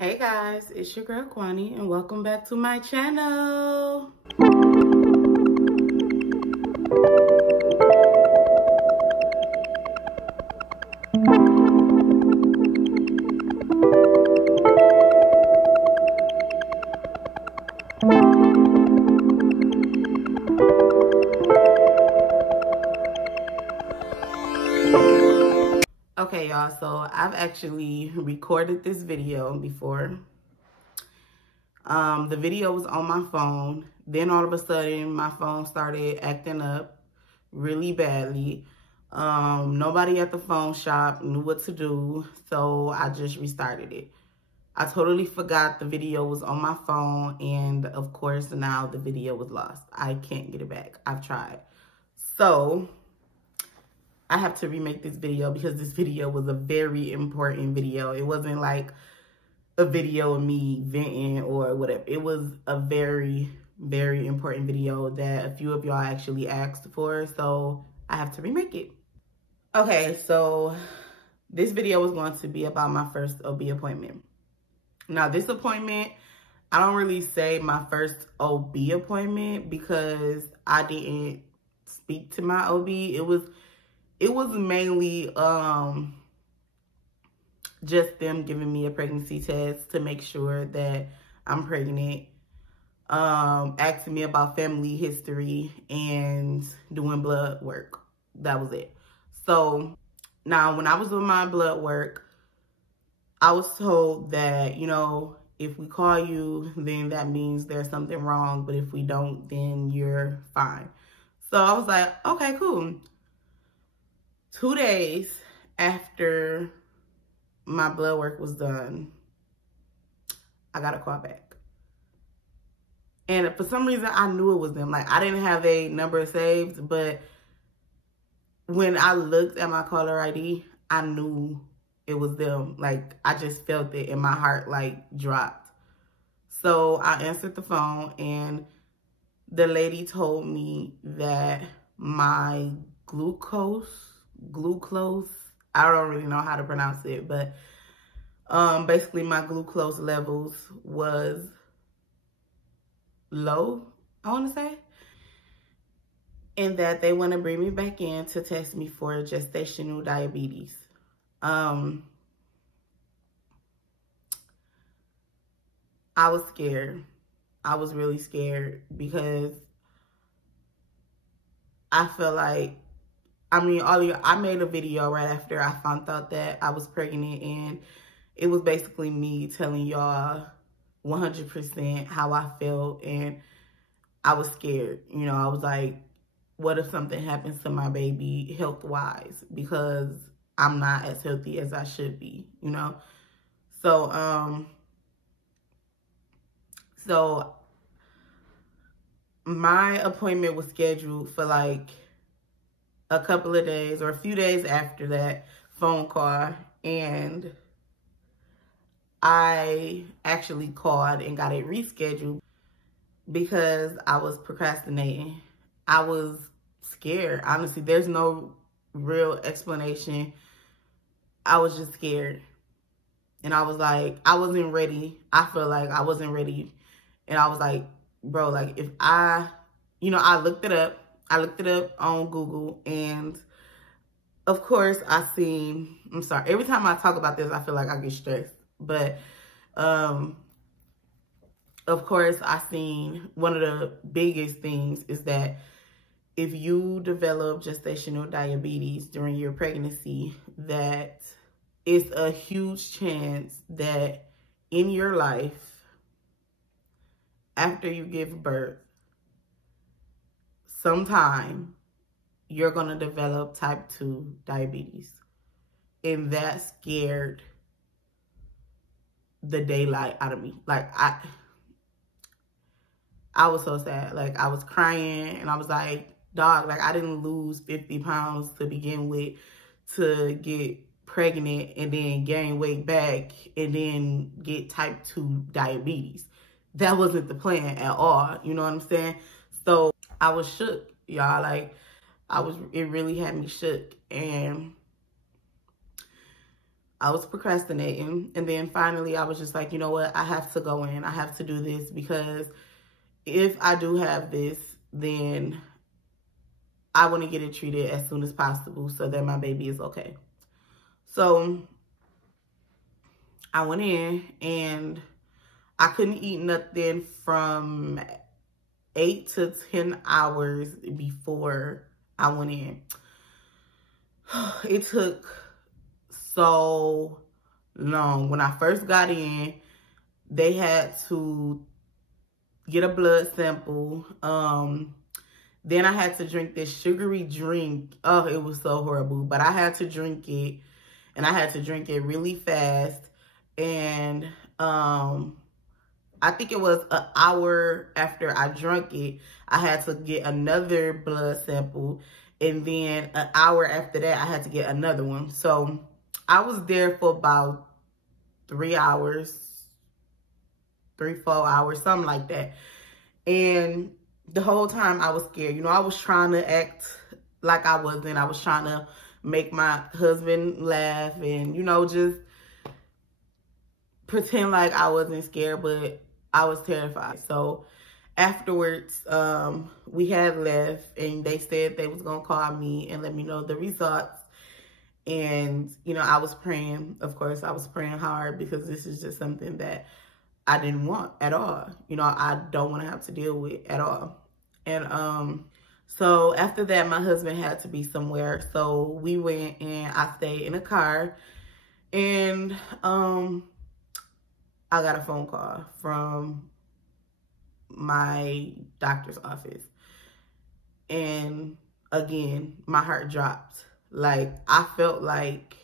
Hey guys, it's your girl Quonnie and welcome back to my channel. Okay y'all, so I've actually recorded this video before. The video was on my phone. Then all of a sudden my phone started acting up really badly. Nobody at the phone shop knew what to do, so I just restarted it. I totally forgot the video was on my phone, and of course now the video was lost. I can't get it back. I've tried. So I have to remake this video because this video was a very important video. It wasn't like a video of me venting or whatever. It was a very, very important video that a few of y'all actually asked for, so I have to remake it. Okay, so this video was going to be about my first OB appointment. Now, this appointment, I don't really say my first OB appointment because I didn't speak to my OB. It was mainly just them giving me a pregnancy test to make sure that I'm pregnant, asking me about family history and doing blood work. That was it. So now when I was doing my blood work, I was told that, you know, if we call you, then that means there's something wrong. But if we don't, then you're fine. So I was like, okay, cool. 2 days after my blood work was done, I got a call back. And for some reason, I knew it was them. Like, I didn't have a number saved, but when I looked at my caller ID, I knew it was them. Like, I just felt it and my heart, like, dropped. So I answered the phone, and the lady told me that my glucose, I don't really know how to pronounce it, but basically my glucose levels was low, I want to say, and that they want to bring me back in to test me for gestational diabetes. I was scared. I was really scared because I feel like, I made a video right after I found out that I was pregnant, and it was basically me telling y'all 100% how I felt, and I was scared. You know, I was like, what if something happens to my baby health-wise, because I'm not as healthy as I should be, you know? So, so my appointment was scheduled for like a couple of days or a few days after that phone call, and I actually called and got it rescheduled because I was procrastinating. I was scared. Honestly, there's no real explanation. I was just scared. And I was like, I wasn't ready. I feel like I wasn't ready. And I was like, bro, like if I looked it up. I looked it up on Google, and of course I'm sorry, every time I talk about this, I feel like I get stressed. But of course I seen one of the biggest things is that if you develop gestational diabetes during your pregnancy, that it's a huge chance that in your life, after you give birth, sometime you're going to develop type 2 diabetes. And that scared the daylight out of me. Like, I was so sad. Like, I was crying, and I was like, dog, like, I didn't lose 50 pounds to begin with to get pregnant and then gain weight back and then get type 2 diabetes. That wasn't the plan at all. You know what I'm saying? So I was shook, y'all. Like, it really had me shook. And I was procrastinating. And then finally I was just like, you know what? I have to go in. I have to do this, because if I do have this, then I want to get it treated as soon as possible so that my baby is okay. So I went in and I couldn't eat nothing from 8 to 10 hours before I went in. It took so long. When I first got in, they had to get a blood sample. Then I had to drink this sugary drink. Oh, it was so horrible. But I had to drink it, and I had to drink it really fast. And I think it was an hour after I drank it, I had to get another blood sample. And then an hour after that, I had to get another one. So I was there for about 3 hours, 3-4 hours, something like that. And the whole time I was scared. You know, I was trying to act like I wasn't. I was trying to make my husband laugh and, you know, just pretend like I wasn't scared, but I was terrified. So afterwards, we had left, and they said they was going to call me and let me know the results. And, you know, I was praying. Of course, I was praying hard, because this is just something that I didn't want at all. You know, I don't want to have to deal with at all. And so after that, my husband had to be somewhere. So we went, and I stayed in a car. And I got a phone call from my doctor's office. And again, my heart dropped. Like, I felt like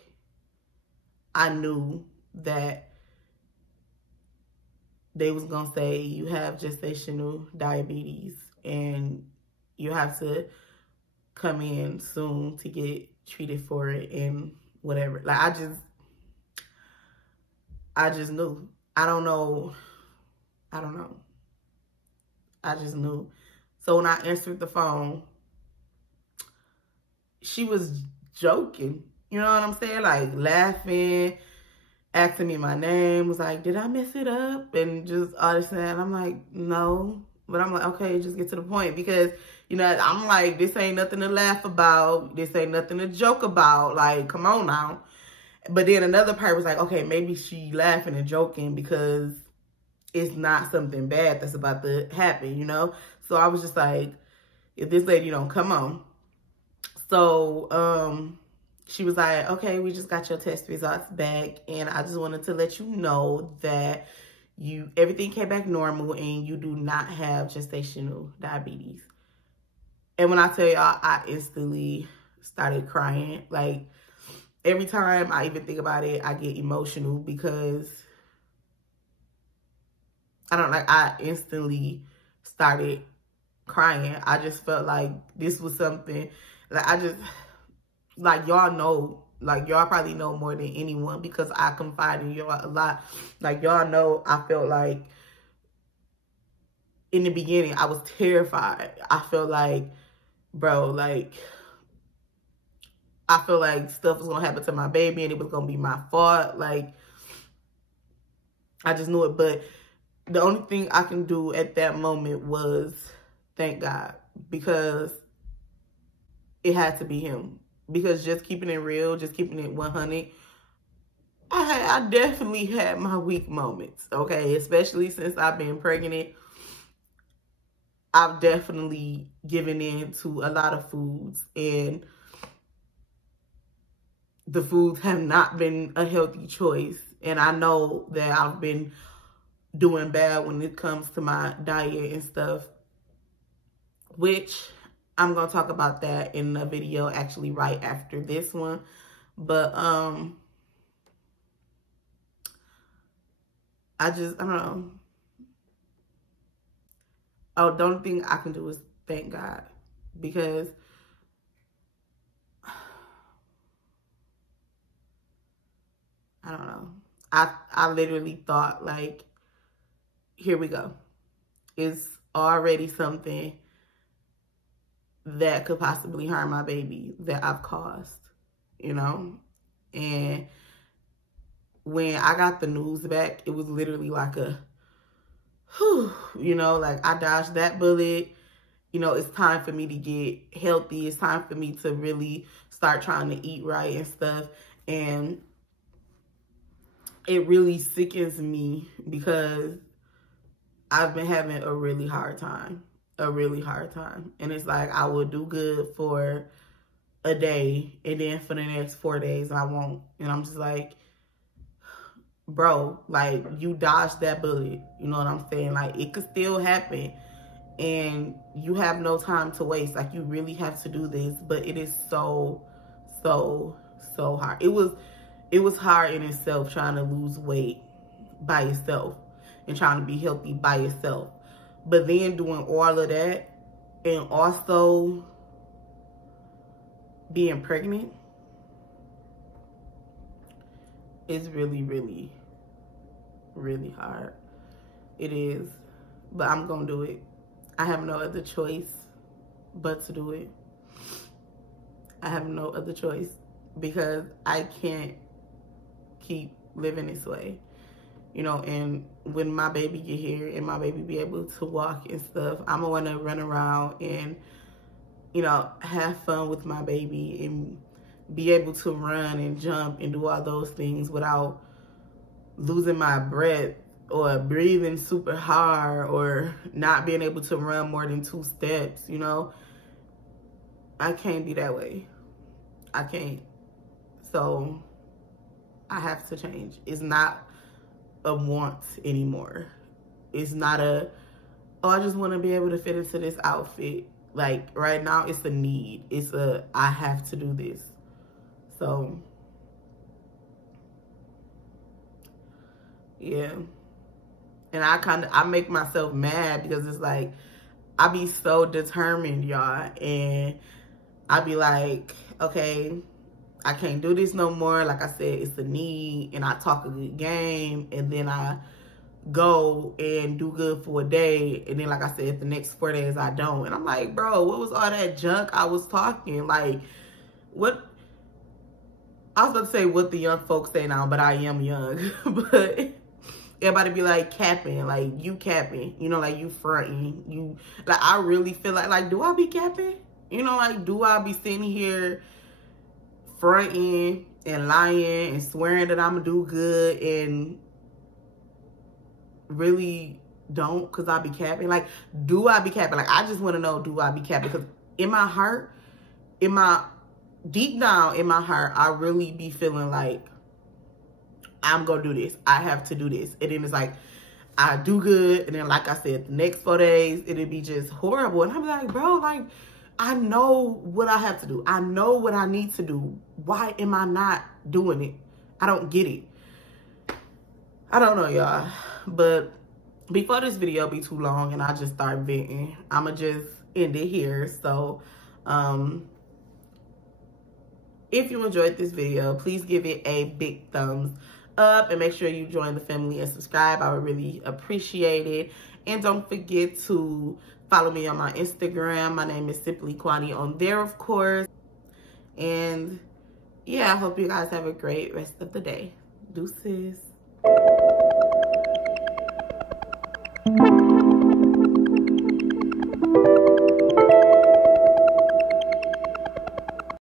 I knew that they was going to say, you have gestational diabetes and you have to come in soon to get treated for it and whatever. Like, I just knew. I don't know. I just knew. So when I answered the phone, she was joking. You know what I'm saying? Like, laughing, asking me my name, was like, did I mess it up? And just all this and that. And I'm like, no. But I'm like, okay, just get to the point. Because, you know, I'm like, this ain't nothing to laugh about. This ain't nothing to joke about. Like, come on now. But then another part was like, okay, maybe she laughing and joking because it's not something bad that's about to happen, you know? So I was just like, if this lady don't come on. So, she was like, okay, we just got your test results back, and I just wanted to let you know that everything came back normal and you do not have gestational diabetes. And when I tell y'all, I instantly started crying. Like, every time I even think about it, I get emotional because I instantly started crying. I just felt like this was something, like y'all know, like y'all probably know more than anyone because I confide in y'all a lot. Like, y'all know, I felt like in the beginning I was terrified. I felt like, bro, like, I feel like stuff was gonna happen to my baby and it was gonna be my fault. Like, I just knew it. But the only thing I can do at that moment was thank God, because it had to be him. Because just keeping it real, just keeping it 100, I definitely had my weak moments, okay? Especially since I've been pregnant. I've definitely given in to a lot of foods, and the foods have not been a healthy choice. And I know that I've been doing bad when it comes to my diet and stuff, which I'm going to talk about that in a video actually right after this one. But, I don't know. Oh, the only thing I can do is thank God, because I don't know. I literally thought, like, here we go. It's already something that could possibly harm my baby that I've caused, you know? And when I got the news back, it was literally like a, whew, you know, like I dodged that bullet. You know, it's time for me to get healthy. It's time for me to really start trying to eat right and stuff. And it really sickens me because I've been having a really hard time. And it's like I will do good for a day, and then for the next 4 days, I won't. And I'm just like, bro, like, you dodged that bullet. You know what I'm saying? Like, it could still happen. And you have no time to waste. Like, you really have to do this. But it is so hard. It was hard in itself trying to lose weight by yourself and trying to be healthy by yourself. But then doing all of that and also being pregnant is really hard. It is. But I'm gonna do it. I have no other choice but to do it. I have no other choice because I can't keep living this way. You know, and when my baby get here and my baby be able to walk and stuff, I'm gonna wanna run around and, you know, have fun with my baby and be able to run and jump and do all those things without losing my breath or breathing super hard or not being able to run more than 2 steps, you know. I can't be that way. I can't. So I have to change. It's not a want anymore. It's not a, oh, I just want to be able to fit into this outfit. Like, right now, it's a need. It's a, I have to do this. So, yeah. And I make myself mad because it's like, I be so determined, y'all. And I be like, okay, I can't do this no more. Like I said, it's a need. And I talk a good game. And then I go and do good for a day. And then, like I said, the next 4 days, I don't. And I'm like, bro, what was all that junk I was talking? Like, what? I was about to say what the young folks say now, but I am young. But everybody be like capping, like you capping, you know, like you fronting. You, like, I really feel like, do I be capping? You know, like, do I be sitting here fronting and lying and swearing that I'm gonna do good and really don't because I be capping? Like, do I be capping? Like, I just want to know, do I be capping? Because in my heart, deep down in my heart, I really be feeling like I'm gonna do this. I have to do this. And then it's like, I do good. And then, like I said, the next 4 days, it'll be just horrible. And I'm like, bro, like, I know what I have to do. I know what I need to do. Why am I not doing it? I don't get it. I don't know, y'all. But before this video be too long and I just start venting, I'ma just end it here. So, if you enjoyed this video, please give it a big thumbs up and make sure you join the family and subscribe. I would really appreciate it. And don't forget to follow me on my Instagram. My name is Simply Quonnie on there, of course. And yeah, I hope you guys have a great rest of the day. Deuces.